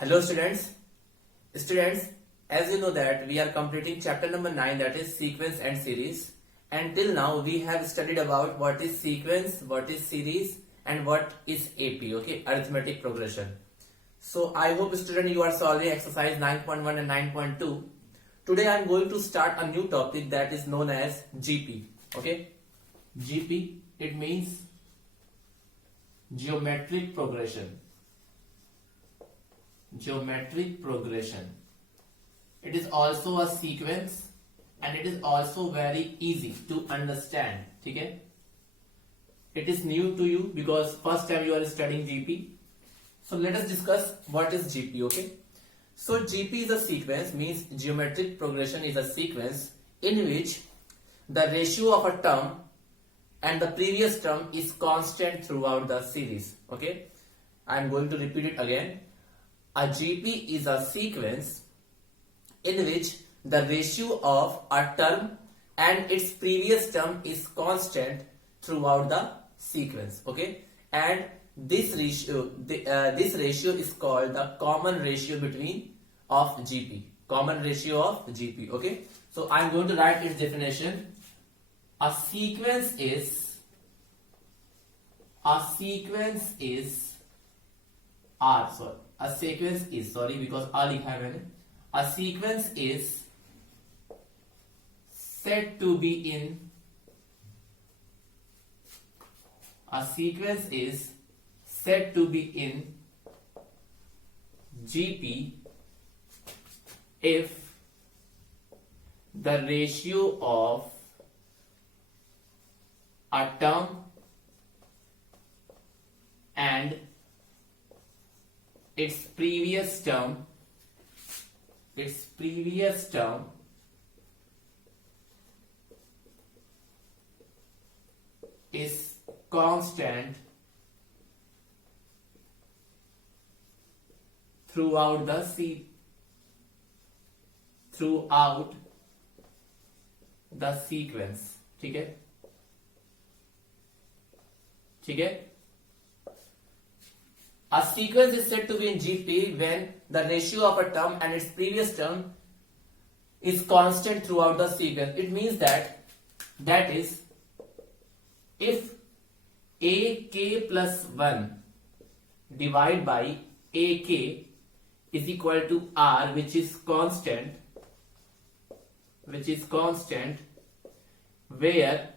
Hello students, as you know that we are completing chapter number 9, that is sequence and series, and till now we have studied about what is sequence, what is series and what is AP, okay, arithmetic progression. So I hope student you are solving exercise 9.1 and 9.2. Today I am going to start a new topic that is known as GP, okay. GP, it means geometric progression. Geometric progression. It is also a sequence and it is also very easy to understand. Okay? It is new to you because first time you are studying GP. So let us discuss what is GP. Okay? So GP is a sequence, means geometric progression is a sequence in which the ratio of a term and the previous term is constant throughout the series. Okay? I am going to repeat it again. A GP is a sequence in which the ratio of a term and its previous term is constant throughout the sequence. Okay, and this ratio is called the common ratio between of GP. Common ratio of GP. Okay, so I am going to write its definition. A sequence is R. Sorry. A sequence is, sorry because A लिखा है मैंने. A sequence is said to be in. A sequence is said to be in GP if the ratio of a term and its previous term is constant throughout the sequence. ठीक है. A sequence is said to be in GP when the ratio of a term and its previous term is constant throughout the sequence. It means that is if AK plus 1 divided by AK is equal to R, which is constant, where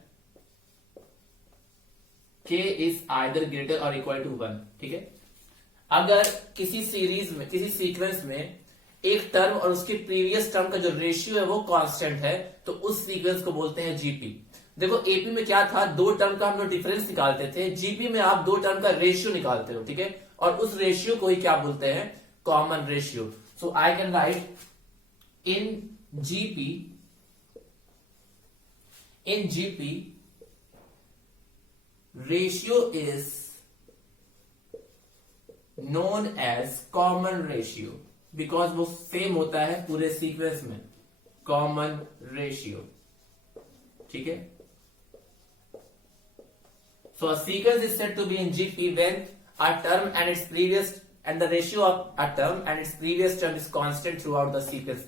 K is either greater or equal to 1. ठीक है. अगर किसी sequence में एक term और उसके previous term का जो रेशियो है वो कांस्टेंट है तो उस सीक्वेंस को बोलते हैं जीपी. देखो एपी में क्या था, दो टर्म का हम लोग डिफरेंस निकालते थे. जीपी में आप दो टर्म का रेशियो निकालते हो. ठीक है, और उस रेशियो को ही क्या बोलते हैं, common ratio. So I can write in GP ratio is known as common ratio because वो सेम होता है पूरे सीक्वेंस में. Common ratio. ठीक है. So a sequence is said to be in GP when a term and its previous and the ratio of a term and its previous term is constant throughout the sequence.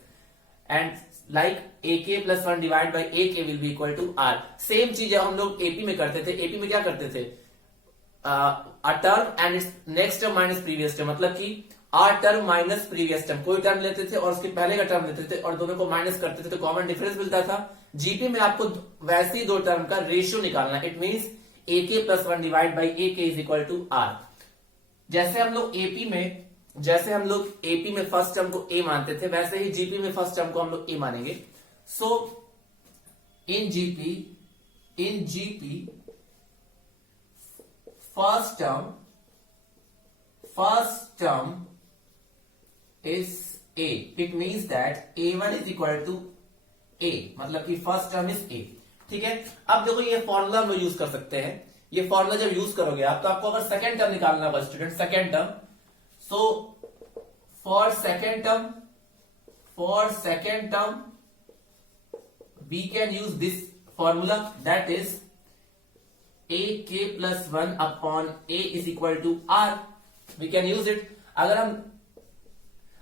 And like AK plus 1 divided by AK will be equal to R. Same चीज हम लोग AP में करते थे. AP में क्या करते थे, a term and its next term minus previous term, मतलब कि a term minus previous term. कोई टर्म लेते थे और उसके पहले का टर्म लेते थे और दोनों को माइनस करते थे तो कॉमन डिफरेंस मिलता था. जीपी में आपको वैसे ही दो टर्म का रेशियो निकालना. It means AK plus 1 divide by AK is equal to R. जैसे हम लोग एपी में फर्स्ट टर्म को A मानते थे वैसे ही जीपी में फर्स्ट टर्म को हम लोग A मानेंगे. So in GP first term is A. It means that A1 is equal to A, मतलब कि first term is A. ठीक है. अब देखो ये फॉर्मूला हम लोग यूज कर सकते हैं. ये फॉर्मूला जब यूज करोगे आप तो आपको अगर सेकेंड टर्म निकालना होगा student, second term. So for second term we can use this formula that is AK plus 1 upon A is equal to R. We can use it. अगर हम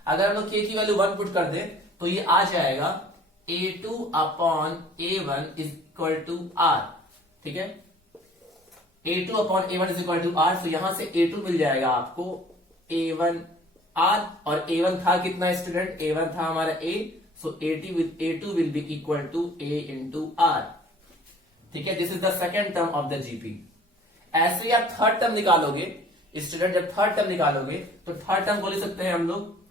अगर हम लोग k की वैल्यू 1 पुट कर दे तो ये आ जाएगा a2 upon a1 is equal to r, ठीक है। a2 upon a1 is equal to r, तो यहां से a2 मिल जाएगा आपको a1 r, और a1 था कितना स्टूडेंट, a1 था हमारा a, so a2 will be equal to a into r, ठीक है। This is the second term of the GP. ऐसे ही आप थर्ड टर्म निकालोगे स्टूडेंट, जब थर्ड टर्म निकालोगे तो थर्ड टर्म को लिख सकते हैं हम लोग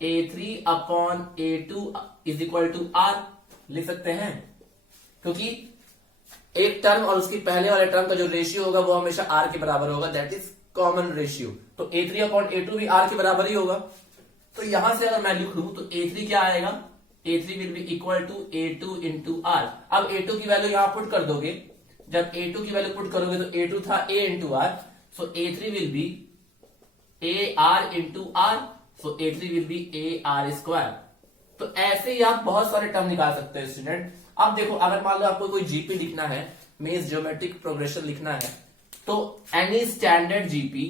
a3 upon a2 is equal to r लिख सकते हैं, क्योंकि एक टर्म और उसकी पहले वाले टर्म का जो रेशियो होगा वो हमेशा r के बराबर होगा, दैट इज कॉमन रेशियो। तो a3 अपॉन a2 भी r के बराबर ही होगा। तो यहां से अगर मैं लिख लूं तो a3 क्या आएगा, a3 will be equal to a2 into r। अब a2 की वैल्यू यहां पुट कर दोगे, जब a2 की वैल्यू पुट करोगे तो a2 था a into r, so a3 will B ar into r, so a3 will B ar square. तो ऐसे ही आप बहुत सारे टर्म निकाल सकते हैं स्टूडेंट। अब देखो, अगर मान लो आपको कोई जीपी लिखना है, मीन्स ज्योमेट्रिक प्रोग्रेशन लिखना है, तो any standard GP,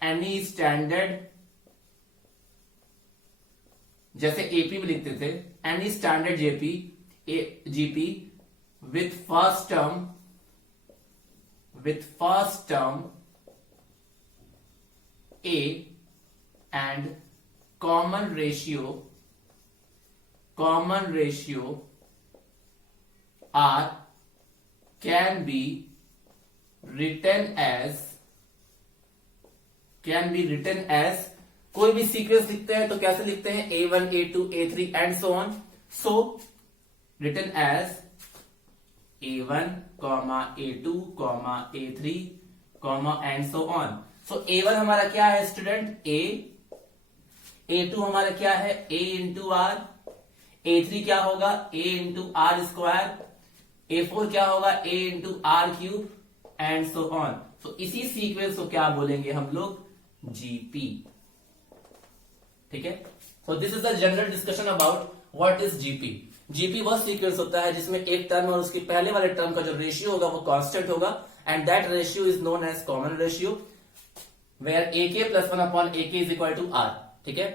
any standard, जैसे एपी में लिखते थे, any standard GP with first term a and common ratio r can be written as कोई भी सीक्वेंस लिखते हैं तो कैसे लिखते हैं, a1 a2 a3 and so on, so written as a1 a2 a3 and so on. So a1 हमारा क्या है स्टूडेंट, a, a2 हमारा क्या है, a इंटू आर, a3 क्या होगा, a into are square, a4 क्या होगा, a into r cube and so on. So इसी सीक्वेंस को क्या बोलेंगे हम लोग, जीपी, ठीक है। सो this is the general discussion about what is GP. GP वह सीक्वेंस होता है जिसमें एक टर्म और उसके पहले वाले टर्म का जो रेशियो होगा वो कांस्टेंट होगा, and that ratio is known as common ratio, where ak plus 1 upon ak is equal to r, ठीक है।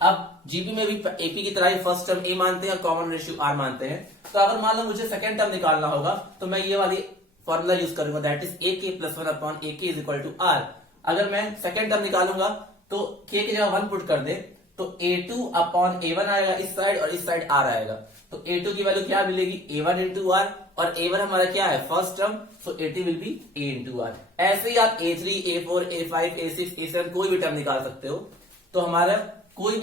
अब जीपी में भी एपी की तरह ही फर्स्ट टर्म a मानते हैं और कॉमन रेशियो r मानते हैं। तो अगर मान लो मुझे सेकंड टर्म निकालना होगा तो मैं ये वाली फॉर्मूला यूज करूंगा, that is ak plus 1 upon ak is equal to r। अगर मैं सेकंड टर्म निकालूंगा तो k की जगह 1 पुट कर दे तो a2 अपॉन a1 आएगा इस साइड और इस साइड r आएगा, तो a2 की वैल्यू क्या मिलेगी, a1 इंटू r, और a1 हमारा क्या है first term, so a2 will B a into r। ऐसे ही आप a3 a4 a5 a6 a7 कोई भी टर्म निकाल सकते हो। तो हमारा कोई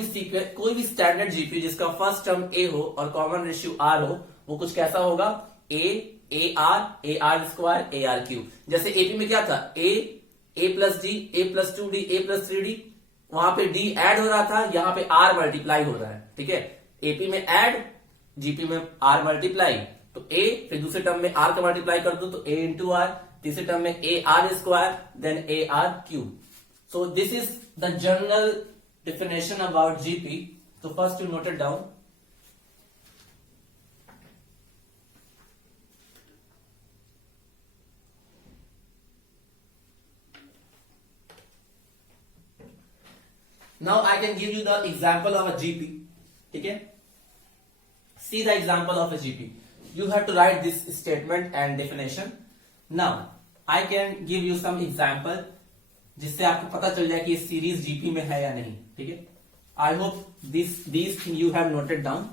भी स्टैंडर्ड जीपी जिसका फर्स्ट टर्म a हो और कॉमन रेशियो r हो, वो कुछ कैसा होगा, ar स्क्वायर ar क्यूब। जैसे एपी में क्या था, a plus D, a plus 2d, a plus 3d, वहां पे d ऐड हो रहा था, यहां पे r मल्टीप्लाई हो रहा है, ठीक है। एपी में ऐड, जीपी में r मल्टीप्लाई, तो a, फिर दूसरे टर्म में r का मल्टीप्लाई कर दो तो a इंटू r, तीसरे टर्म में a r square, then a r cube. So this is the general definition about GP. So first you note it down. Now I can give you the example of a GP. Okay? See the example of a GP. You have to write this statement and definition. Now I can give you some example जिससे आपको पता चल जाए कि ये series GP में है या नहीं, ठीक है। I hope this thing you have noted down.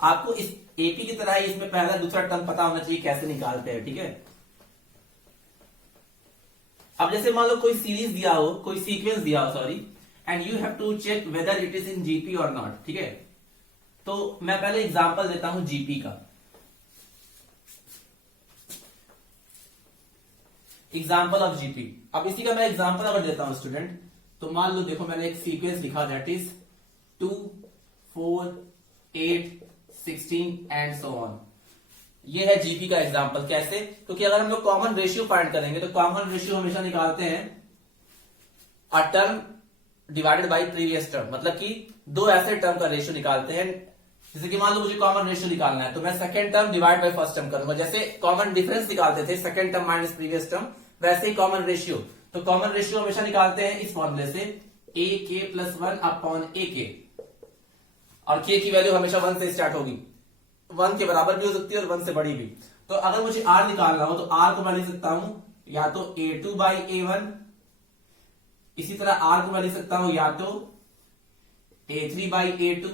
आपको इस एपी की तरह ही इसमें पहला दूसरा टर्म पता होना चाहिए कैसे निकालते हैं, ठीक है। अब जैसे मान लो कोई सीरीज दिया हो, कोई सीक्वेंस दिया हो, sorry, and you have to check whether it is in GP और नॉट, ठीक है। तो मैं पहले एग्जांपल देता हूं जीपी का। Example of GP. अब इसी का मैं एग्जांपल अगर देता हूं स्टूडेंट, तो मान लो देखो मैंने एक सीक्वेंस लिखा, that is 2 4 8 16 and so on. ये है जीपी का एग्जांपल। कैसे? क्योंकि अगर हम लोग कॉमन रेशियो फाइंड करेंगे तो कॉमन रेशियो हमेशा निकालते हैं a term divided by previous term, मतलब कि दो ऐसे टर्म का रेशियो निकालते हैं जैसे कि मान लो मुझे कॉमन रेशियो निकालना है, तो मैं second term divide by first term करूंगा। जैसे कॉमन डिफरेंस निकालते थे second term minus previous term, वैसे ही कॉमन रेशियो। तो कॉमन रेशियो हमेशा निकालते हैं इस फॉर्मूले से, ए के प्लस 1 अपॉन ए के, और के की वैल्यू हमेशा 1 से स्टार्ट होगी, 1 के बराबर भी हो सकती है और 1 से बड़ी भी। तो अगर मुझे आर निकालना हो तो आर को मैं लिख सकता हूं या तो a2 बाई a1, इसी तरह आर को मैं लिख सकता हूं या तो a3 बाई a2,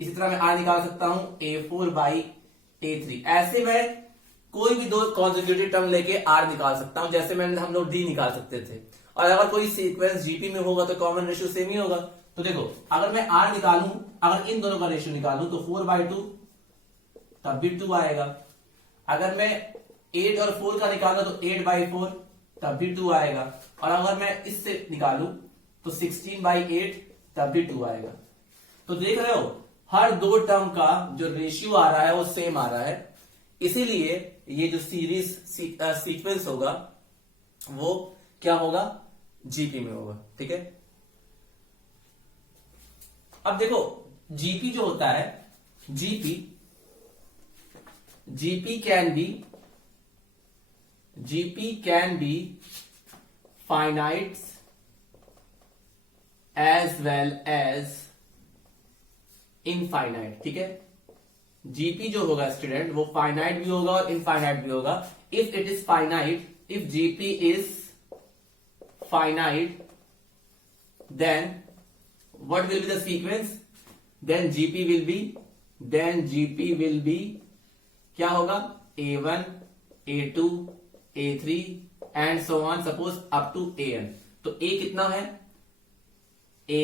इसी तरह मैं आर निकाल सकता हूं a4 बाई a3। ऐसे मैं कोई भी दो कॉन्जिक्यूटिव टर्म लेके आर निकाल सकता हूं, जैसे मैंने हम लोग डी निकाल सकते थे। और अगर कोई सीक्वेंस जीपी में होगा तो कॉमन रेशियो सेम ही होगा। तो देखो अगर मैं आर निकालूं, अगर इन दोनों का रेशियो निकालूं तो 4/2 तब भी 2 आएगा। अगर मैं 8 और 4 का निकालूं तो 8/4 तब भी 2 आएगा। और अगर मैं इससे निकालूं तो 16/8 तब भी 2 आएगा। तो देख रहे हो हर दो टर्म का जो रेशियो आ रहा है वो सेम आ रहा है, इसीलिए ये जो सीरीज सीक्वेंस होगा वो क्या होगा, जीपी में होगा। ठीक है, अब देखो जीपी जो होता है, GP can be finite as well as infinite. ठीक है, जीपी जो होगा स्टूडेंट वो फाइनाइट भी होगा और इनफाइनाइट भी होगा। If it is finite, if GP is finite, then what will be the sequence? then gp will be क्या होगा, a1 a2 a3 and so on, suppose up to an। तो a कितना है, a,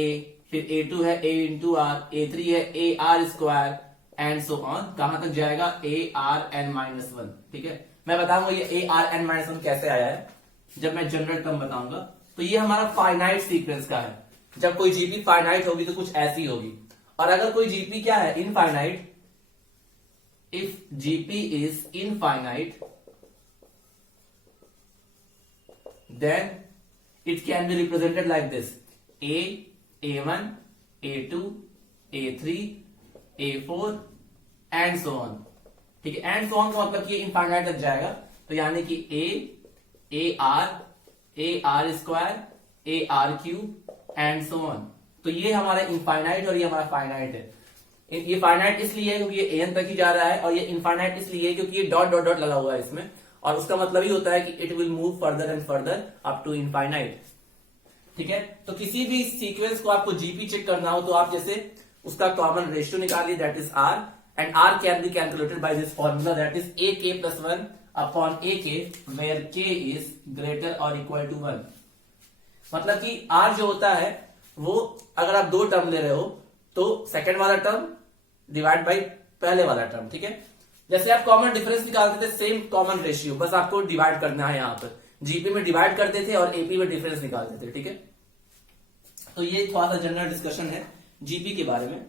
फिर a2 है a into are, a3 है a r square and so on, कहां तक जाएगा a r n माइनस 1। ठीक है, मैं बताऊंगा ये a r n माइनस 1 कैसे आया है जब मैं जनरल टर्म बताऊंगा। तो ये हमारा फाइनाइट सीक्वेंस का है। जब कोई जीपी फाइनाइट होगी तो कुछ ऐसी होगी। और अगर कोई जीपी क्या है, infinite, if GP is infinite then it can be represented like this, a1 a2 a3 a4 and so on. ठीक है, एंड सो ऑन का मतलब कि इनफाइनाइट तक जाएगा। तो यानी कि a r square a r cube and so on. तो ये हमारा इनफाइनाइट और ये हमारा फाइनाइट है। ये फाइनाइट इसलिए है क्योंकि ये an तक ही जा रहा है, और ये इनफाइनाइट इसलिए है क्योंकि ये डॉट डॉट डॉट लगा हुआ है इसमें, और उसका मतलब ही होता है कि it will move further and further up to infinite. ठीक है, तो किसी भी सीक्वेंस को आपको जीपी चेक करना हो तो आप जैसे उसका कॉमन रेशियो निकालिए, that is R, and R can be calculated by this formula, that is a k plus 1 upon a k where k is greater और इक्वल टू 1। मतलब कि आर जो होता है वो अगर आप दो टर्म ले रहे हो तो सेकंड वाला टर्म डिवाइड बाय पहले वाला टर्म। ठीक है, जैसे आप कॉमन डिफरेंस निकालते थे, सेम कॉमन रेशियो, बस आपको डिवाइड करना है। यहां पर जीपी में डिवाइड करते थे और एपी में डिफरेंस निकालते थे। ठीक है, तो ये थोड़ा सा जनरल डिस्कशन है जीपी के बारे में।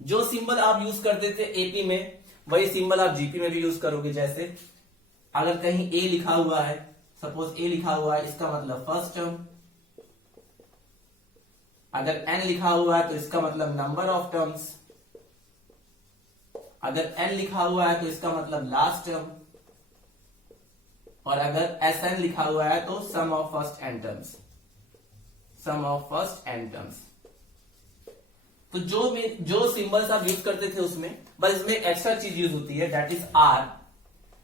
जो सिंबल आप यूज करते थे एपी में वही सिंबल आप जीपी में भी यूज करोगे। जैसे अगर कहीं ए लिखा हुआ है, सपोज ए लिखा हुआ है, इसका मतलब फर्स्ट टर्म। अगर एन लिखा हुआ है तो इसका मतलब नंबर ऑफ टर्म्स। अगर एन लिखा हुआ है तो इसका मतलब लास्ट टर्म। और अगर एस एन लिखा हुआ है तो sum of first n terms, sum of first n terms. तो जो सिंबल्स आप यूज करते थे उसमें बस इसमें एक्स्ट्रा चीज यूज होती है, दैट इज आर।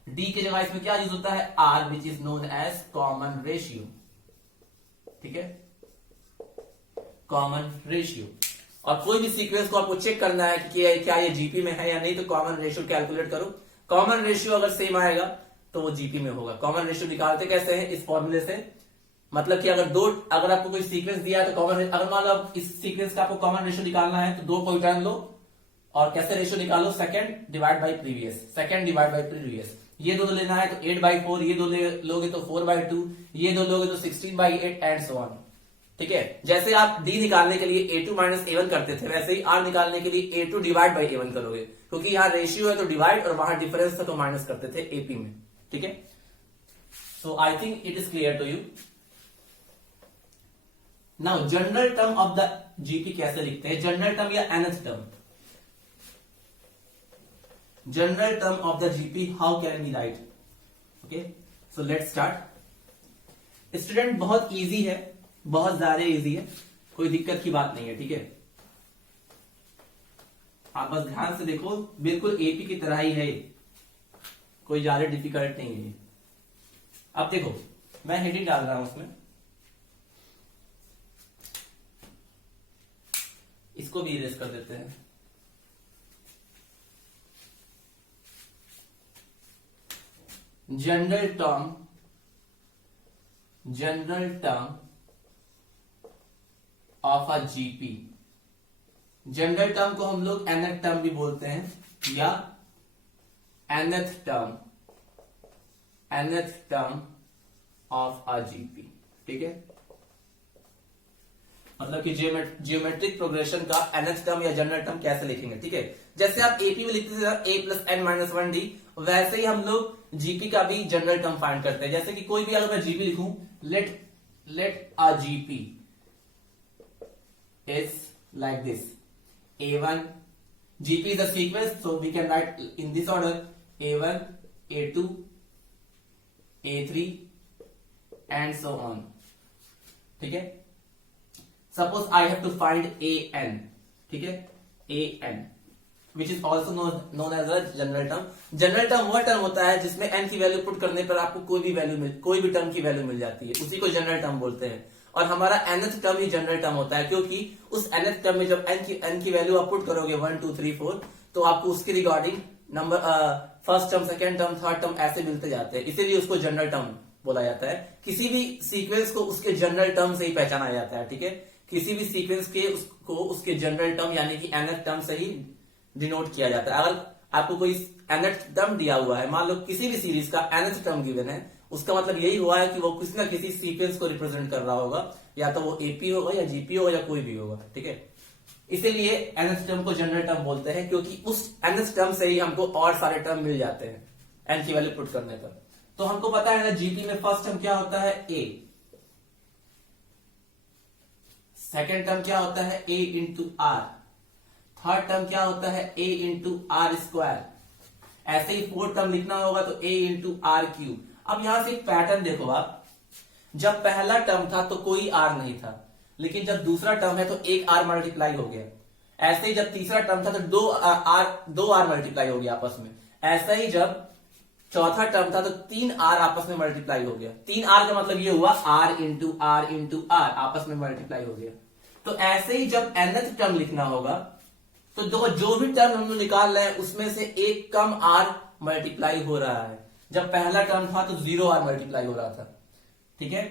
डी के जगह इसमें क्या यूज होता है, R, which is known as common ratio. ठीक है, कॉमन रेशियो। और कोई भी सीक्वेंस को आपको चेक करना है कि क्या ये जीपी में है या नहीं, तो कॉमन रेशियो कैलकुलेट करो। कॉमन रेशियो अगर सेम आएगा तो वो जीपी में होगा। कॉमन रेशियो निकालते कैसे हैं, इस फॉर्मूले से। मतलब कि अगर आपको कोई सीक्वेंस दिया है तो कॉमन, अगर मान लो इस सीक्वेंस का आपको कॉमन रेशियो निकालना है तो दो को रिटर्न लो और कैसे रेशियो निकालो, second divide by previous, second divide by previous. ये दो लेना है तो 8/4, ये दो लोगे तो 4/2, ये दो लोगे तो 16/8 एंड सो ऑन। ठीक है, जैसे आप डी निकालने के लिए a2 माइनस a1 करते थे, वैसे ही आर निकालने के लिए a2 डिवाइड बाई a1 करोगे, क्योंकि यहाँ रेशियो है तो डिवाइड और वहां डिफरेंस था तो माइनस करते थे एपी में। ठीक है, so I think it is clear to you. Now general term of the GP कैसे लिखते हैं, जनरल टर्म या nth term, general term of the GP how can we write. Okay, so let's start. Student बहुत easy है, बहुत ज्यादा easy है, कोई दिक्कत की बात नहीं है, ठीक है। आप बस ध्यान से देखो, बिल्कुल एपी की तरह ही है, कोई ज्यादा डिफिकल्ट नहीं है। अब देखो मैं हेडिंग डाल रहा हूं उसमें, इसको भी इरेज कर देते हैं। General term, general term of a GP, general term को हम लोग nth टर्म भी बोलते हैं या nth term, nth term of a GP, ठीक है। मतलब कि जियोमेट्रिक प्रोग्रेशन का nth टर्म या जनरल टर्म कैसे लिखेंगे, ठीक है। जैसे आप एपी में लिखते थे a plus n minus 1d, वैसे ही हम लोग जीपी का भी जनरल टर्म फाइंड करते हैं। जैसे कि कोई भी अगर मैं जीपी लिखूं, let a GP is like this, A1, GP is a sequence, so we can write in this order, A1, A2, A3 and so on, ठीक है। Suppose I have to find AN, ठीक है, AN which is also known as a general term। General term वह term होता है जिसमें n की value put करने पर आपको कोई भी टर्म की वैल्यू मिल जाती है, उसी को जनरल टर्म बोलते हैं। और हमारा nth टर्म ही जनरल टर्म होता है, क्योंकि उस nth टर्म में जब n की वैल्यू आप पुट करोगे 1 2 3 4, तो आपको उसके regarding number first term, second term, third term ऐसे मिलते जाते हैं, इसीलिए उसको जनरल टर्म बोला जाता है। किसी भी सीक्वेंस को उसके जनरल टर्म से ही पहचाना जाता है, ठीक है। किसी भी सीक्वेंस के उसको उसके जनरल टर्म यानी कि nth टर्म से ही डिनोट किया जाता है। अगर आपको कोई nth टर्म दिया हुआ है, मान लो किसी भी सीरीज का nth टर्म गिवन है, उसका मतलब यही हुआ है कि वो किसी ना किसी सीक्वेंस को रिप्रेजेंट कर रहा होगा, या तो वो एपी होगा या जीपी होगा या कोई भी होगा, ठीक है। इसीलिए nth टर्म को जनरल टर्म बोलते हैं, क्योंकि उस nth टर्म से ही हमको और सारे टर्म मिल जाते हैं n की वैल्यू पुट करने पर। तो हमको पता है ना जीपी में फर्स्ट टर्म क्या होता है a, सेकेंड टर्म क्या होता है a into R, third term क्या होता है a इंटू आर स्क्वायर, ऐसे ही फोर्थ टर्म लिखना होगा तो a इंटू आर क्यूब। अब यहां से एक पैटर्न देखो आप, जब पहला टर्म था तो कोई आर नहीं था, लेकिन जब दूसरा टर्म है तो एक आर मल्टीप्लाई हो गया। ऐसे ही जब तीसरा टर्म था तो दो आर मल्टीप्लाई हो गया आपस में। ऐसा ही जब चौथा टर्म था तो 3 आर आपस में मल्टीप्लाई हो गया। 3 आर का मतलब ये हुआ आर इंटू आर आपस में मल्टीप्लाई हो गया। तो ऐसे ही जब nth टर्म लिखना होगा तो जो भी टर्म हम लोग निकाल रहे हैं उसमें से एक कम आर मल्टीप्लाई हो रहा है। जब पहला टर्म था तो 0 आर मल्टीप्लाई हो रहा था, ठीक है।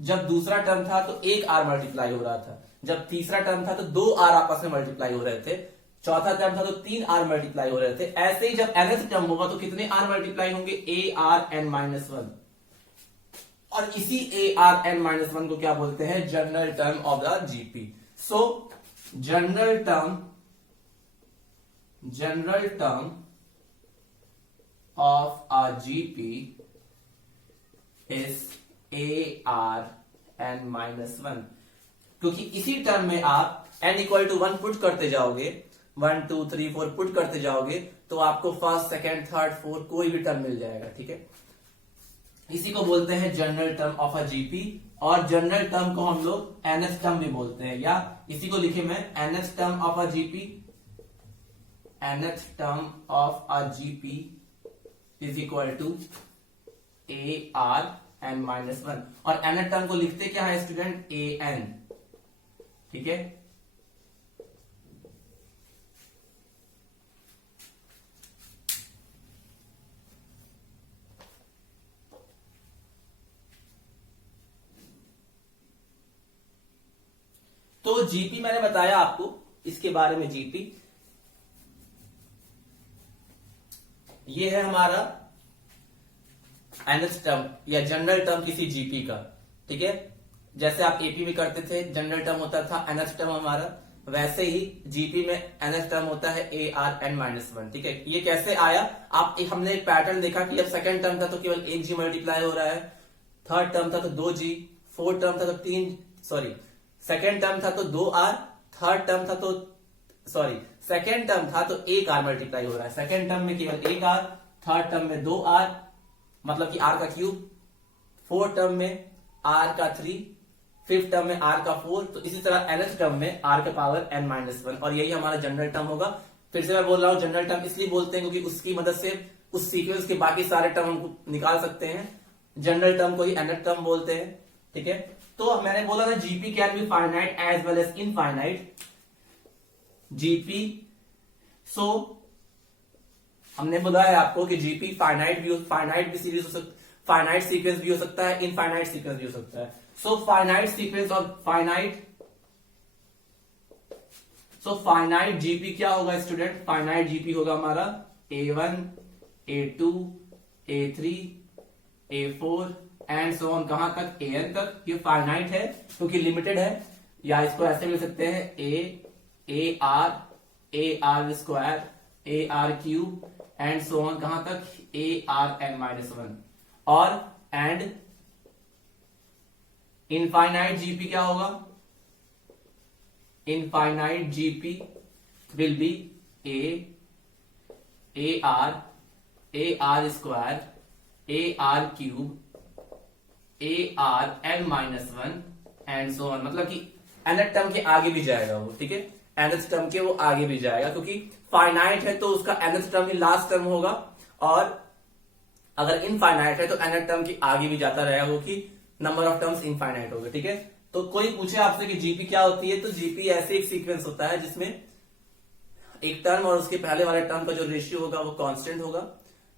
जब दूसरा टर्म था तो 1 आर मल्टीप्लाई हो रहा था। जब तीसरा टर्म था तो 2 आर आपस में मल्टीप्लाई हो रहे थे। चौथा टर्म था तो 3 आर मल्टीप्लाई हो रहे थे। ऐसे ही जब nth टर्म होगा तो कितने आर मल्टीप्लाई होंगे, a r n माइनस 1। और इसी a r n माइनस 1 को क्या बोलते हैं, general term of the GP. So general term of a GP is a r n minus 1, क्योंकि इसी टर्म में आप n इक्वल टू 1 पुट करते जाओगे, 1 2 3 4 पुट करते जाओगे तो आपको फर्स्ट, सेकेंड, थर्ड, फोर्थ कोई भी टर्म मिल जाएगा, ठीक है। इसी को बोलते हैं general term of a GP. और जनरल टर्म को हम लोग nth टर्म भी बोलते हैं, या इसी को लिखे मैं nth term of a GP, nth term of a GP is equal to a r n minus 1। और nth टर्म को लिखते क्या है स्टूडेंट, a n, ठीक है। तो जीपी मैंने बताया आपको इसके बारे में। जीपी ये है हमारा nth टर्म या जनरल टर्म किसी जीपी का, ठीक है। जैसे आप एपी में करते थे जनरल टर्म होता था nth टर्म हमारा, वैसे ही जीपी में nth टर्म होता है a r n माइनस 1, ठीक है। ये कैसे आया, हमने एक पैटर्न देखा कि जब सेकंड टर्म था तो केवल 1g मल्टीप्लाई हो रहा है, थर्ड टर्म था तो 2g, फोर्थ टर्म था तो सेकेंड टर्म था तो 2r, थर्ड टर्म था तो सेकेंड टर्म था तो 1r मल्टीप्लाई हो रहा है, सेकेंड टर्म में केवल 1r, थर्ड टर्म में 2r मतलब कि r का क्यूब, फोर्थ टर्म में r का 3, फिफ्थ टर्म में r का 4, तो इसी तरह nth टर्म में r का पावर n-1 और यही हमारा जनरल टर्म होगा। फिर से मैं बोल रहा हूं जनरल टर्म इसलिए बोलते हैं क्योंकि उसकी मदद से उस सीक्वेंस के बाकी सारे टर्म हम निकाल सकते हैं, जनरल टर्म को ही nth टर्म बोलते हैं, ठीक है। तो मैंने बोला था GP can be finite as well as infinite, GP, so हमने बोला है आपको कि जीपी फाइनाइट भी सीरीज हो सकता, फाइनाइट सीक्वेंस भी हो सकता है, इनफाइनाइट सीक्वेंस भी हो सकता है। सो फाइनाइट सीक्वेंस और फाइनाइट जीपी क्या होगा स्टूडेंट? फाइनाइट जीपी होगा हमारा A1, A2, A3, A4 and so on, कहां तक? An तक। ये फाइनाइट है क्योंकि लिमिटेड है, या इसको ऐसे मिल सकते हैं AR square, AR cube and so on, कहां तक? ARn-1 और एंड इनफाइनाइट जीपी क्या होगा? Infinite GP will be AR square, AR cube, ARn-1 and so on, मतलब कि nth टर्म के आगे भी जाएगा वो, ठीक है, nth टर्म के वो आगे भी जाएगा क्योंकि फाइनाइट है तो उसका nth टर्म ही लास्ट टर्म होगा, और अगर इनफाइनाइट है तो nth टर्म के आगे भी जाता रहेगा क्योंकि नंबर ऑफ टर्म्स इनफाइनाइट होगा, ठीक है। तो कोई पूछे आपसे कि जीपी क्या होती है, तो जीपी ऐसे एक सीक्वेंस होता है जिसमें एक टर्म और उसके पहले वाले टर्म का जो रेशियो होगा वो कांस्टेंट होगा।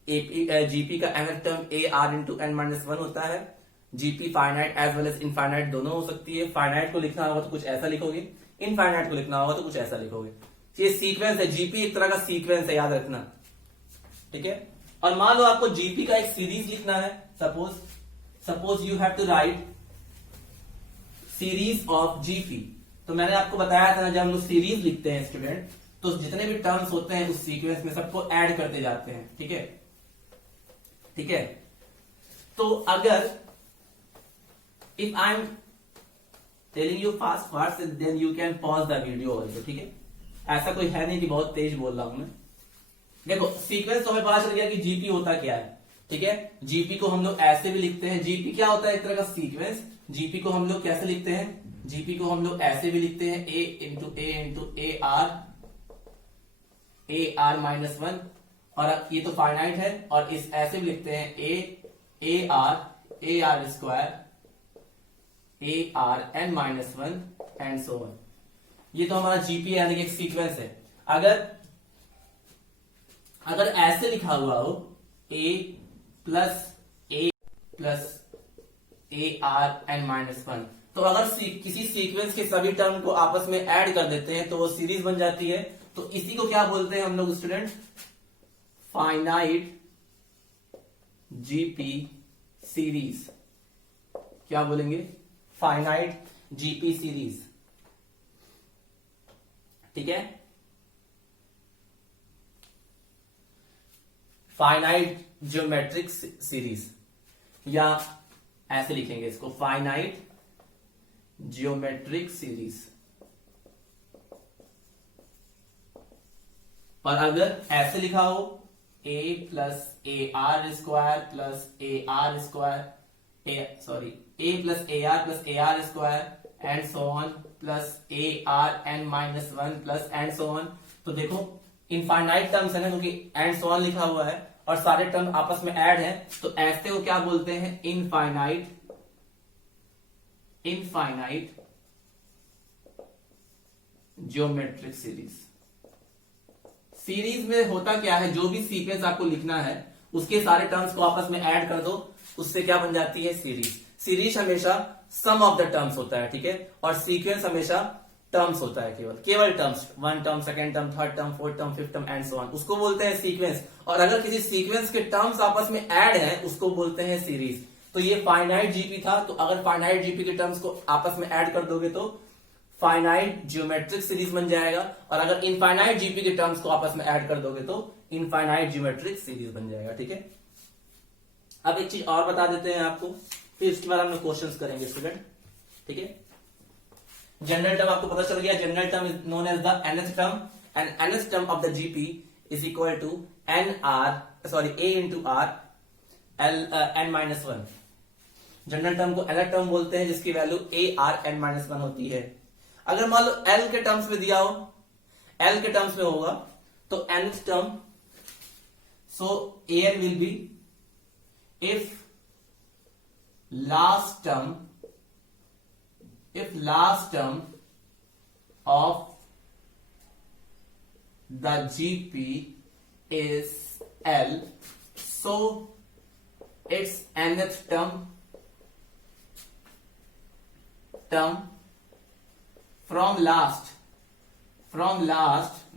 जीपी का nth टर्म AR×n-1 होता है। GP finite as well as infinite दोनों हो सकती है। फाइनाइट को लिखना होगा तो कुछ ऐसा लिखोगे, इनफाइनाइट को लिखना होगा तो कुछ ऐसा लिखोगे। ये सीक्वेंस है, जीपी एक तरह का सीक्वेंस है, याद रखना, ठीक है। और मान लो आपको जीपी का एक सीरीज लिखना है, suppose you have to write series of GP. तो मैंने आपको बताया था ना, जब हम लोग सीरीज लिखते हैं स्टूडेंट, तो जितने भी टर्म्स होते हैं उस सीक्वेंस में सबको ऐड करते जाते हैं, ठीक है, ठीक है। तो अगर if I am telling you fast then you can pause the video also, ठीक है। ऐसा कोई है नहीं कि बहुत तेज बोल रहा हूं मैं। देखो सीक्वेंस तो हमें पता चल गया कि जीपी होता क्या है, ठीक है। जीपी को हम लोग ऐसे भी लिखते हैं, जीपी क्या होता है? एक तरह का सीक्वेंस। जीपी को हम लोग कैसे लिखते हैं? जीपी को हम लोग ऐसे भी लिखते हैं, AR-1 और ये तो फाइनाइट है, और इस ऐसे भी लिखते हैं AR square, ARn-1 and so on. ये तो हमारा जीपी यानी कि एक सीक्वेंस है। अगर ऐसे लिखा हुआ हो A प्लस ARn-1, तो अगर किसी सीक्वेंस के सभी टर्म को आपस में ऐड कर देते हैं तो वो सीरीज बन जाती है। तो इसी को क्या बोलते हैं हम लोग स्टूडेंट? Finite GP series. क्या बोलेंगे? फाइनाइट जीपी सीरीज, ठीक है। फाइनाइट ज्योमेट्रिक सीरीज, या ऐसे लिखेंगे इसको, फाइनाइट ज्योमेट्रिक सीरीज। और अगर ऐसे लिखा हो A plus AR square plus AR square, A plus AR square and so on plus ARn-1 plus and so on. तो देखो इनफाइनाइट टर्म्स है ना, क्योंकि एंड सो ऑन लिखा हुआ है और सारे टर्म आपस में ऐड है, तो ऐसे को क्या बोलते हैं? Infinite geometric series. सीरीज में होता क्या है, जो भी सीक्वेंस आपको लिखना है उसके सारे टर्म्स को आपस में ऐड कर दो, उससे क्या बन जाती है? सीरीज। सीरीज हमेशा सम ऑफ द टर्म्स होता है, ठीक है, और सीक्वेंस हमेशा टर्म्स होता है, केवल terms, one term, second term, third term, fourth term, fifth term and so on, उसको बोलते हैं सीक्वेंस। और अगर किसी सीक्वेंस के टर्म्स आपस में ऐड है उसको बोलते हैं सीरीज। तो ये फाइनाइट जीपी था, तो अगर फाइनाइट जीपी के टर्म्स को आपस में ऐड कर दोगे तो फाइनाइट ज्योमेट्रिक सीरीज बन जाएगा, और अगर इनफाइनाइट जीपी के टर्म्स को आपस में ऐड कर दोगे तो इनफाइनाइट ज्योमेट्रिक सीरीज बन जाएगा, ठीक है। अब एक चीज और बता देते हैं आपको, फिर इसके बाद हम लोग क्वेश्चंस करेंगे स्टूडेंट, ठीक है। जनरल टर्म आपको पता चल गया, general term is known as the nth term and nth term of the GP is equal to a into R n-1। General term को nth टर्म बोलते हैं जिसकी वैल्यू a(r(n-1) होती है। अगर मान लो l के टर्म्स में दिया हो, l के टर्म्स में होगा तो nth term, so an will be if last term of the GP is L, so its nth term from last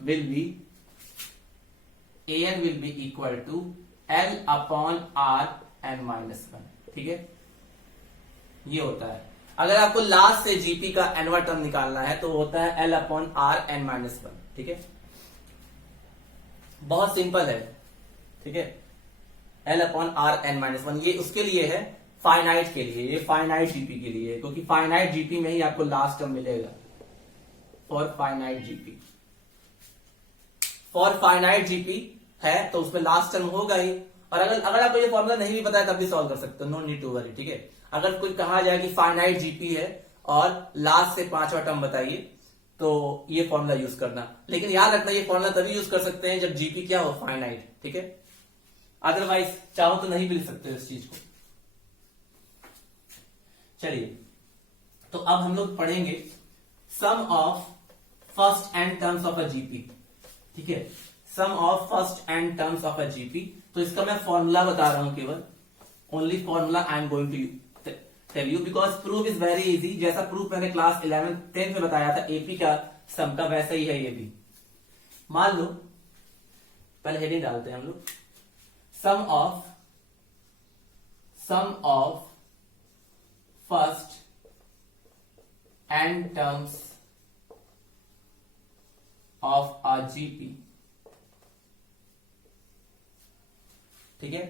will be an will be equal to L upon R n-1। ठीक है, ये होता है। अगर आपको last से GP का nवां term निकालना है तो होता है L अपॉन R n-1। ठीक है, बहुत सिंपल है। ठीक है, L अपॉन R n-1 ये उसके लिए है, फाइनाइट के लिए, ये फाइनाइट जीपी के लिए, क्योंकि फाइनाइट जीपी में ही आपको लास्ट टर्म मिलेगा। फॉर फाइनाइट जीपी है तो उसमें लास्ट टर्म होगा ही। और अगर आपको ये फॉर्मूला नहीं भी पता है तब भी सॉल्व कर सकते हो, नो नीड टू वरी। ठीक है, अगर कोई कहा जाए कि फाइनाइट जीपी है और लास्ट से 5वां टर्म बताइए तो ये फॉर्मूला यूज करना, लेकिन याद रखना ये फॉर्मूला तभी यूज कर सकते हैं जब जीपी क्या हो, फाइनाइट। ठीक है, अदरवाइज चाहो तो नहीं भी लिख सकते हो इस चीज को। चलिए, तो अब हम लोग पढ़ेंगे sum of first and terms of a GP. ठीक है, sum of first and terms of a GP. तो इसका मैं फॉर्मूला बता रहा हूं, केवल only formula I am going to tell you, because proof is very easy. जैसा प्रूफ मैंने क्लास 11th 10th में बताया था एपी का सम का, वैसा ही है ये भी। मान लो, पहले हेडिंग डालते हैं हम लोग, sum of first and terms of a GP. ठीक है,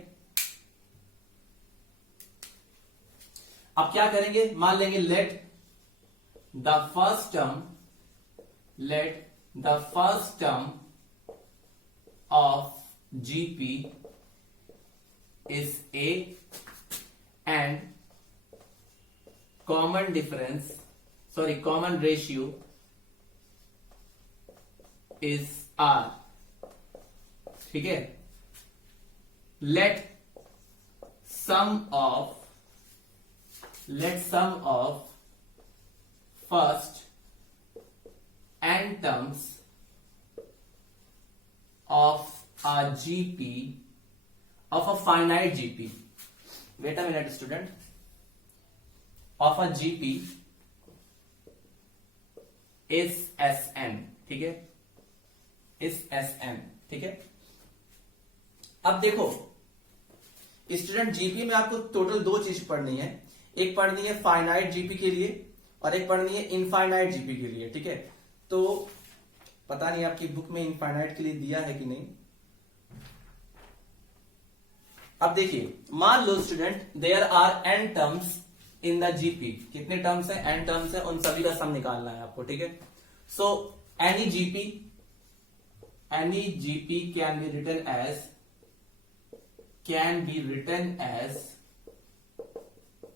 अब क्या करेंगे, मान लेंगे let the first term of GP is A and common ratio is r. ठीक है, let sum of first and terms of a GP of a finite GP, wait a minute student, of a GP is Sn। ठीक है, is Sn। ठीक है, अब देखो student, GP में आपको टोटल 2 चीज पढ़नी है, एक पढ़नी है फाइनाइट जीपी के लिए और एक पढ़नी है इनफाइनाइट जीपी के लिए। ठीक है, तो पता नहीं आपकी बुक में इनफाइनाइट के लिए दिया है कि नहीं। अब देखिए, मान लो student there are n terms in the GP. कितने टर्म्स है, n टर्म्स है, उन सभी का सम निकालना है आपको। ठीक है, so any GP can B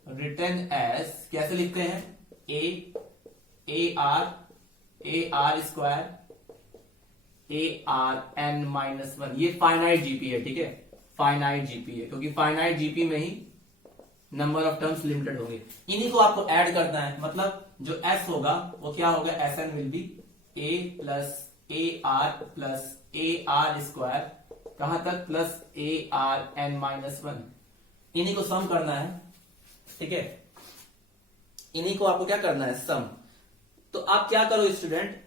written as कैसे लिखते हैं, आर स्क्वायर ARn-1। ये फाइनाइट जीपी है। ठीक है, फाइनाइट जीपी है क्योंकि फाइनाइट जीपी में ही नंबर ऑफ टर्म्स लिमिटेड होंगे। इन्हीं को आपको ऐड करना है, मतलब जो s होगा वो क्या होगा, Sn will B a plus AR plus AR square, कहां तक, प्लस ARn-1। इन्हीं को सम करना है। ठीक है, इन्हीं को आपको क्या करना है, सम। तो आप क्या करो स्टूडेंट,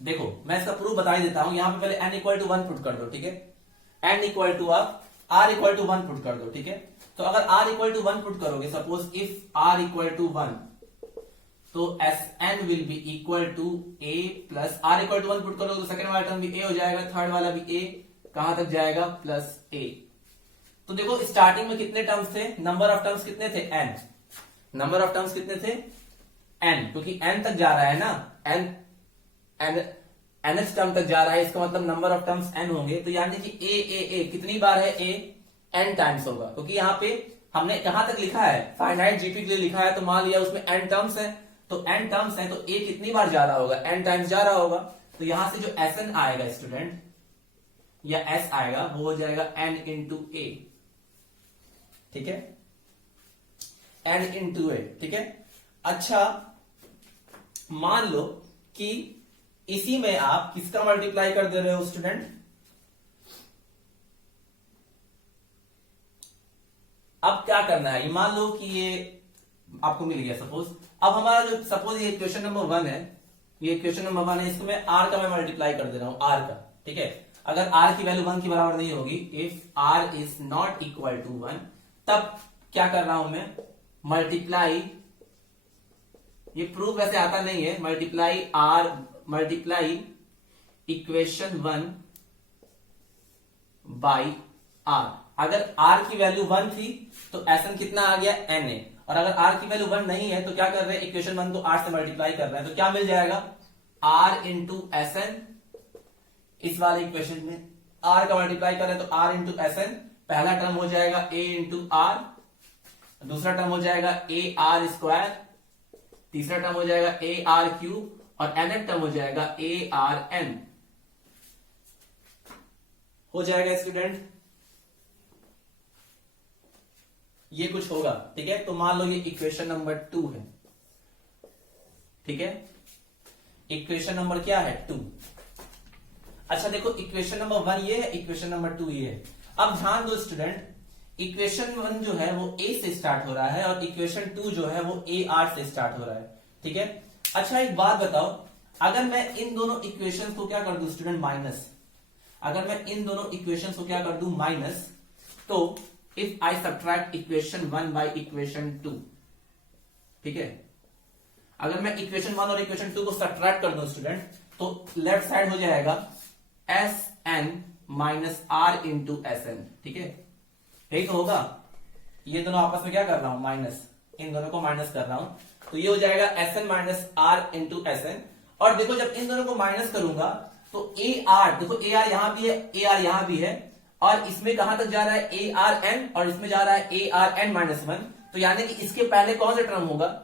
देखो मैं इसका प्रूफ बता ही देता हूं। यहां पे पहले n इक्वल टू 1 पुट कर दो। ठीक है, n इक्वल टू आप r इक्वल टू 1 पुट कर दो। ठीक है, तो अगर r इक्वल टू 1 पुट करोगे, suppose if r equal to 1, तो Sn will be equal to a plus r equal to 1 put करोगे तो सेकंड वाला टर्म भी a हो जाएगा, थर्ड वाला भी a, कहां तक जाएगा, प्लस a। तो तो देखो स्टार्टिंग में कितने टर्म्स थे, नंबर ऑफ टर्म्स कितने थे, n, नंबर ऑफ टर्म्स कितने थे n, क्योंकि n तक जा रहा है ना, nth टर्म तक जा रहा है, इसका मतलब नंबर ऑफ टर्म्स n होंगे। तो यानी कि a कितनी बार है, a n टाइम्स होगा, क्योंकि यहाँ पे हमने कहां तक लिखा है, फाइनाइट जीपी के लिए लिखा है, तो मान लिया उसमें n टर्म्स है, तो n टर्म्स है तो a कितनी बार जा रहा होगा, n टाइम्स जा रहा होगा। तो यहां से जो Sn आएगा स्टूडेंट या S आएगा वो हो जाएगा n इंटू a, ठीक है, n इंटू a, ठीक है। अच्छा मान लो कि इसी में आप किसका मल्टीप्लाई कर दे रहे हो स्टूडेंट, अब क्या करना है, ये मान लो कि ये आपको मिल गया सपोज। अब हमारा जो सपोज ये इक्वेशन नंबर 1 है, ये इक्वेशन नंबर 1 है, इसको मैं r का मैं मल्टीप्लाई कर दे रहा हूं, r का, ठीक है। अगर r की वैल्यू 1 के बराबर नहीं होगी, if r is not equal to 1, तब क्या कर रहा हूं मैं, मल्टीप्लाई, ये प्रूफ वैसे आता नहीं है, मल्टीप्लाई इक्वेशन 1 बाई r। अगर r की वैल्यू 1 थी तो Sn कितना आ गया, na, और अगर r की वैल्यू 1 नहीं है तो क्या कर रहे हैं, इक्वेशन 1 को r से मल्टीप्लाई कर रहे हैं, तो क्या मिल जाएगा, r इंटू Sn, इस वाले इक्वेशन में r का मल्टीप्लाई कर रहे हैं तो r इंटू Sn, पहला टर्म हो जाएगा a इंटू r, दूसरा टर्म हो जाएगा a r स्क्वायर, तीसरा टर्म हो जाएगा a r क्यूब, और nth टर्म हो जाएगा a r n, हो जाएगा स्टूडेंट, ये कुछ होगा, ठीक है। तो मान लो ये इक्वेशन नंबर 2 है, ठीक है, इक्वेशन नंबर क्या है, 2। अच्छा देखो इक्वेशन नंबर 1 ये है, इक्वेशन नंबर 2 ये है। अब ध्यान दो स्टूडेंट, इक्वेशन 1 जो है वो a से स्टार्ट हो रहा है और इक्वेशन 2 जो है वो a r से स्टार्ट हो रहा है, ठीक है। अच्छा एक बात बताओ, अगर मैं इन दोनों इक्वेशंस को क्या कर दूं स्टूडेंट, माइनस, अगर मैं इन दोनों इक्वेशंस को क्या कर दूं, माइनस, तो if I subtract equation 1 by equation 2, ठीक है, अगर मैं इक्वेशन 1 और इक्वेशन 2 को सब्ट्रैक्ट कर दूं स्टूडेंट, तो लेफ्ट साइड हो जाएगा Sn minus r into Sn, ठीक है, यही तो होगा। ये दोनों आपस में क्या कर रहा हूं, माइनस, इन दोनों को माइनस कर रहा हूं, तो ये हो जाएगा Sn minus r into Sn। और देखो जब इन दोनों को माइनस करूंगा तो ar, देखो ar यहां भी है, ar यहां भी है, और इसमें कहां तक जा रहा है, arn, और इसमें जा रहा है arn माइनस 1, तो यानी कि इसके पहले कौन सा टर्म होगा,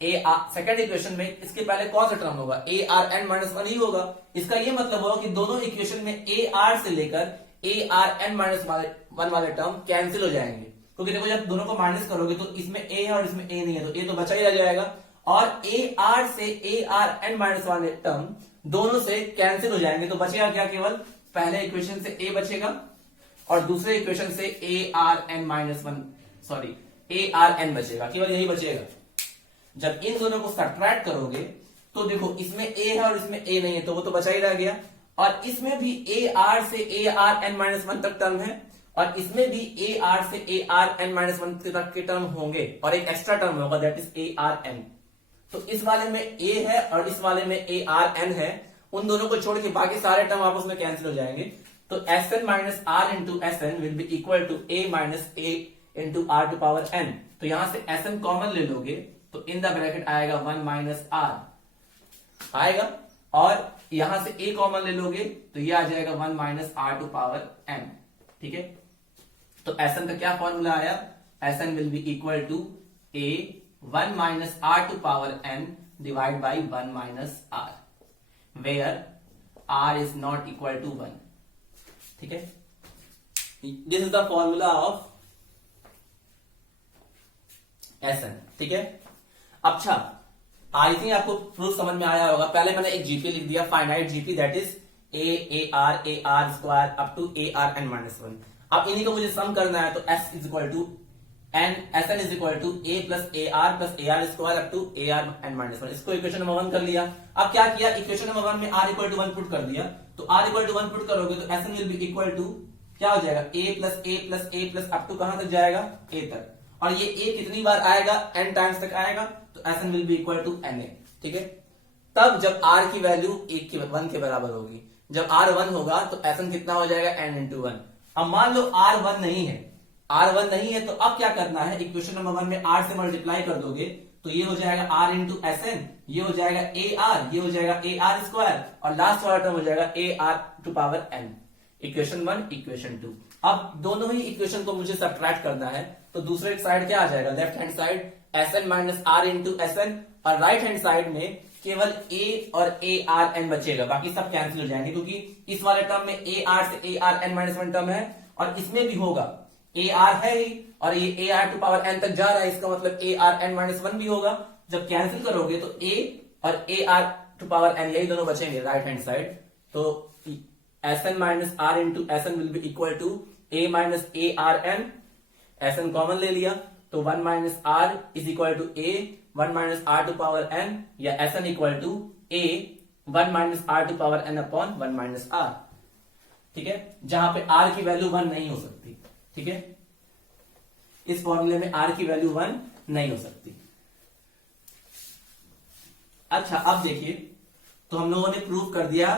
सेकंड इक्वेशन में इसके पहले कौन सा टर्म होगा, arn माइनस 1 ही होगा। इसका ये मतलब होगा कि दोनों इक्वेशन में ar से लेकर arn माइनस 1 वाले टर्म कैंसिल हो जाएंगे, क्योंकि देखो जब दोनों को माइनस करोगे तो इसमें a है और इसमें a नहीं है, तो a तो बचा ही रह जाएगा, और ar से arn माइनस वाले टर्म दोनों से कैंसिल हो जाएंगे, तो बचेगा क्या, केवल पहले इक्वेशन से a बचेगा और दूसरे इक्वेशन से arn माइनस 1, सॉरी arn बचेगा, केवल यही बचेगा। जब इन दोनों को सब्ट्रैक्ट करोगे तो देखो इसमें a है और इसमें a नहीं है, तो वो तो बचा ही रह गया, और इसमें भी ar से arn माइनस 1 तक टर्म है, और इसमें भी ar से arn माइनस 1 तक के टर्म होंगे, और एक एक्स्ट्रा टर्म होगा, दैट इज arn। तो इस वाले में a है और इस वाले में arn है, उन दोनों को छोड़ के बाकी सारे टर्म आपस में कैंसिल हो जाएंगे, तो Sn minus r into Sn will be equal to a minus a into r to power n। तो यहां से Sn कॉमन ले लोगे तो इन द ब्रैकेट आएगा 1 माइनस r आएगा, और यहां से a कॉमन ले लोगे तो ये आ जाएगा 1 minus r to power n, ठीक है। तो Sn का क्या फॉर्मूला आया, Sn will be equal to a 1 minus r to power n divide by 1 minus r, where r is not equal to 1, ठीक है। This is the formula of Sn, ठीक है। अच्छा आई थिंक आपको proof समझ में आया होगा, पहले मैंने एक जीपी लिख दिया, finite GP, that is a square up to arn minus 1। अब इन्हीं को मुझे सम करना है, तो s is equal to Sn is equal to a plus ar square up to arn minus 1। इसको इक्वेशन नंबर 1 कर लिया। अब क्या किया, इक्वेशन नंबर 1 में r इक्वल टू 1 पुट कर दिया, तो r इक्वल टू 1 पुट करोगे तो Sn will be equal to क्या हो जाएगा, a प्लस अप टू कहां तक जाएगा, a तक, और ये a कितनी बार आएगा, n टाइम्स तक आएगा, तो Sn will be equal to na, ठीक है। तब जब r की वैल्यू 1 के बराबर होगी, जब r 1 होगा तो Sn कितना हो जाएगा, n इंटू 1। अब मान लो r 1 नहीं है, R1 नहीं है तो अब क्या करना है, इक्वेशन नंबर 1 में R से मल्टीप्लाई कर दोगे तो ये हो जाएगा R इंटू SN, ये हो जाएगा AR, ये हो जाएगा AR स्क्वायर और लास्ट वाला टर्म हो जाएगा AR to power N। Equation 1 equation 2। अब दोनों ही इक्वेशन को मुझे सब्ट्रैक्ट करना है तो दूसरे साइड क्या आ जाएगा, left hand side SN minus R into SN और राइट हैंड साइड में केवल A और ARN बचेगा, बाकी सब कैंसिल हो जाएंगे क्योंकि इस वाले टर्म में AR से ARN माइनस 1 टर्म है और इसमें भी होगा, AR है ही और ये AR टू पावर N तक जा रहा है, इसका मतलब ARN माइनस 1 भी होगा। जब कैंसिल करोगे तो A और AR टू पावर N यही दोनों बचेंगे राइट हैंड साइड, तो SN minus R into SN will be equal to A minus ARN, SN common ले लिया तो 1 minus R is equal to A 1 minus R to power N या SN equal to A 1 minus R to power N upon 1 minus R। ठीक है, जहां पे R की value 1 नहीं हो सकती। ठीक है, इस फॉर्मूले में R की वैल्यू 1 नहीं हो सकती। अच्छा अब देखिए, तो हम लोगों ने प्रूव कर दिया,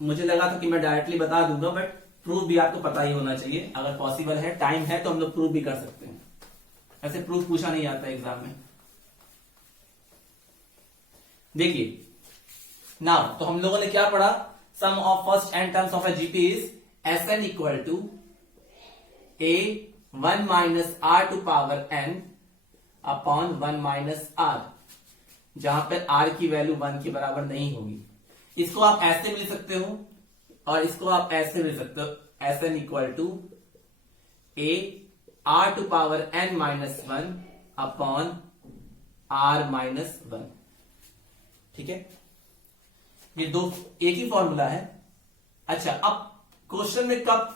मुझे लगा था कि मैं डायरेक्टली बता दूंगा बट प्रूफ भी आपको पता ही होना चाहिए, अगर पॉसिबल है टाइम है तो हम लोग प्रूफ भी कर सकते हैं, ऐसे प्रूफ पूछा नहीं आता एग्जाम में। देखिए नाउ तो हम लोगों ने क्या पढ़ा, sum of first n terms of a GP is SN equal to A 1 minus R to power N upon 1 minus R, जहां पर R की वैल्यू 1 के बराबर नहीं होगी। इसको आप ऐसे मिल सकते हो और इसको आप ऐसे मिल सकते हो, SN equal to A R to power N minus 1 upon R minus 1। ठीक है, ये दो एक ही फॉर्मूला है। अच्छा अब क्वेश्चन में कब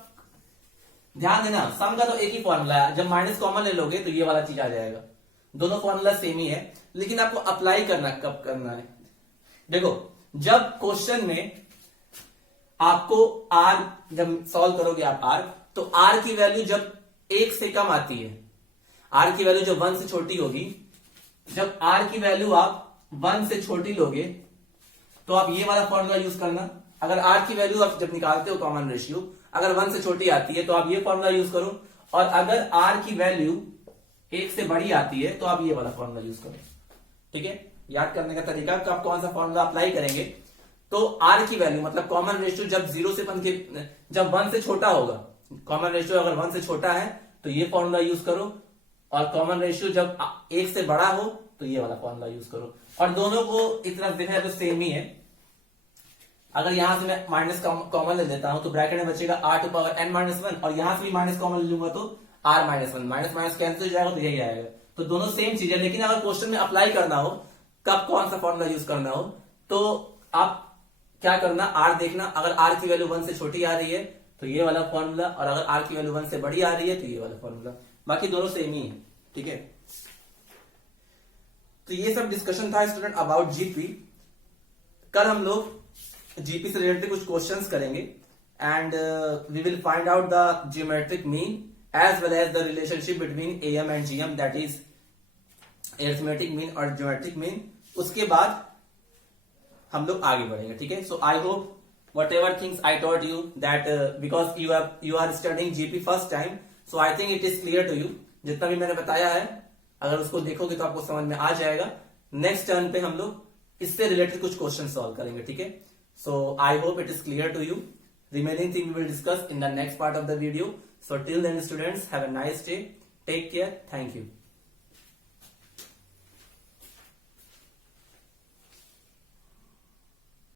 ध्यान देना, सम का तो एक ही फॉर्मूला है, जब माइनस कॉमन ले लोगे तो ये वाला चीज आ जाएगा, दोनों फॉर्मूला सेम ही है, लेकिन आपको अप्लाई करना कब करना है। देखो जब क्वेश्चन में आपको R, जब सॉल्व करोगे आप R, तो R की वैल्यू जब 1 से कम आती है, R की वैल्यू जब 1 से छोटी होगी, जब R की वैल्यू आप 1 से छोटी लोगे तो आप ये वाला फॉर्मूला यूज करना। अगर R की वैल्यू आप जब निकालते हो कॉमन रेशियो, अगर 1 से छोटी आती है तो आप ये फॉर्मूला यूज करो, और अगर R की वैल्यू 1 से बड़ी आती है तो आप ये वाला फॉर्मूला यूज करो। ठीक है, याद करने का तरीका, कब कौन सा फॉर्मूला अप्लाई करेंगे, तो R की वैल्यू मतलब कॉमन रेशियो जब 0 से 1 के, जब 1 से छोटा होगा, कॉमन रेशियो अगर 1 से छोटा है तो ये फॉर्मूला यूज करो, और कॉमन रेशियो जब 1 से बड़ा हो तो ये वाला फॉर्मूला यूज करो। और दोनों को एक तरफ देखा जाए तो सेम ही है। अगर यहां से मैं माइनस कॉमन ले लेता हूं तो ब्रैकेट में बचेगा R to power N minus 1, और यहां से भी माइनस कॉमन ले लूंगा तो R minus 1, minus minus cancel हो जाएगा तो यही आएगा। तो दोनों सेम चीज है, लेकिन अगर क्वेश्चन में अप्लाई करना हो कब कौन सा फॉर्मूला यूज करना हो, तो आप क्या करना, R देखना, अगर R की वैल्यू 1 से छोटी आ रही है तो ये वाला फॉर्मूला, और अगर R की वैल्यू 1 से बड़ी आ रही है तो ये वाला फॉर्मूला, बाकी दोनों सेम ही है। ठीक है, तो ये सब डिस्कशन था स्टूडेंट अबाउट जीपी। कल हम लोग जीपी से रिलेटेड कुछ क्वेश्चंस करेंगे, and we will find out the geometric mean as well as the relationship between AM and GM, that is arithmetic mean और ज्योमेट्रिक मीन। उसके बाद हम लोग आगे बढ़ेंगे। ठीक है, so I hope whatever things I taught you that because you are studying GP first time, so I think it is clear to you। जितना भी मैंने बताया है अगर उसको देखोगे तो आपको समझ में आ जाएगा। नेक्स्ट टर्न पे हम लोग इससे रिलेटेड कुछ क्वेश्चन सॉल्व करेंगे। ठीक है, so I hope it is clear to you. Remaining thing we will discuss in the next part of the video. So till then students, have a nice day, take care, thank you.